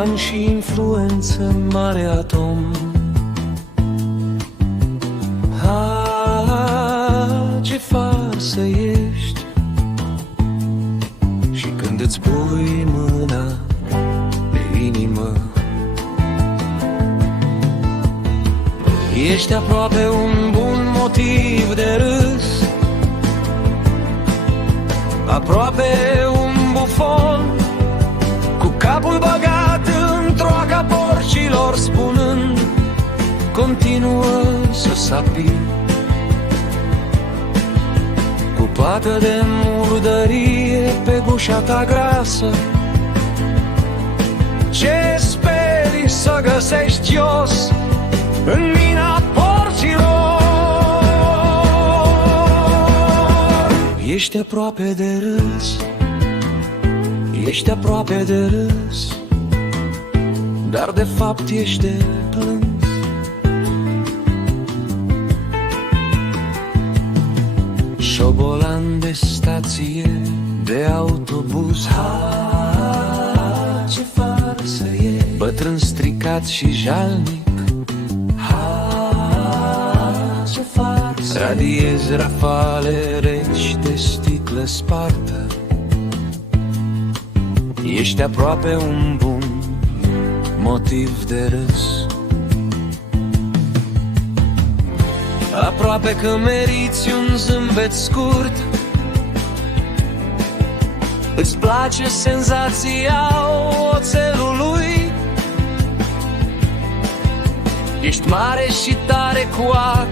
bani și influență, mare atom. Ce farsă ești, și când îți pui mâna pe inimă, ești aproape un bun motiv de râs, aproape un bufon, cu capul băgat în troaca porcilor, spunând: continuă să sapi. Cu pată de murdărie pe gușa ta grasă, ce speri să găsești jos în mina porților? Ești aproape de râs, ești aproape de râs, dar de fapt ești de plâns. Șobolan de stație, de autobuz, ce farsă e, bătrân stricat și jalnic, ce farsă, radiezi rafale reci de sticlă spartă. Ești aproape un bun motiv de râs, aproape că meriți un zâmbet scurt. Îți place senzația oțelului, ești mare și tare cuac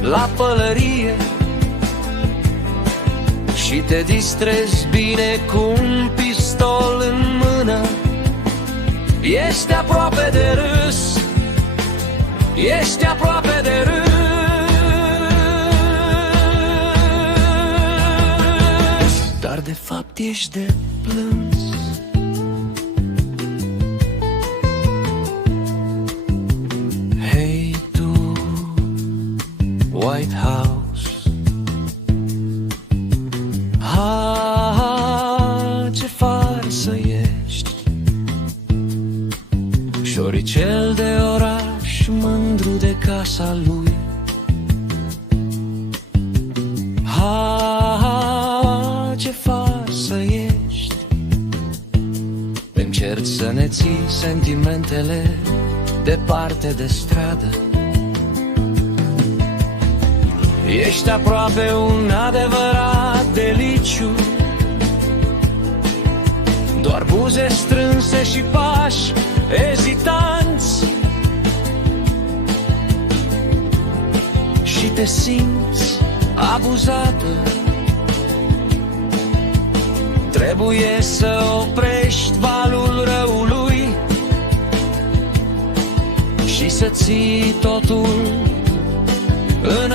la pălărie și te distrezi bine cu un pistol în mână. Ești aproape de râs, ești aproape de râs, dar de fapt ești de plâns. Hei tu, White House, ce farsă ești, șoricel de oraș, mândru de casa lui. Ce farsă ești, încerci să ne ții sentimentele departe de stradă. Ești aproape un adevărat deliciu, doar buze strânse și pași ezitanți, și te simți abuzată. Trebuie să oprești valul răului și să ții totul în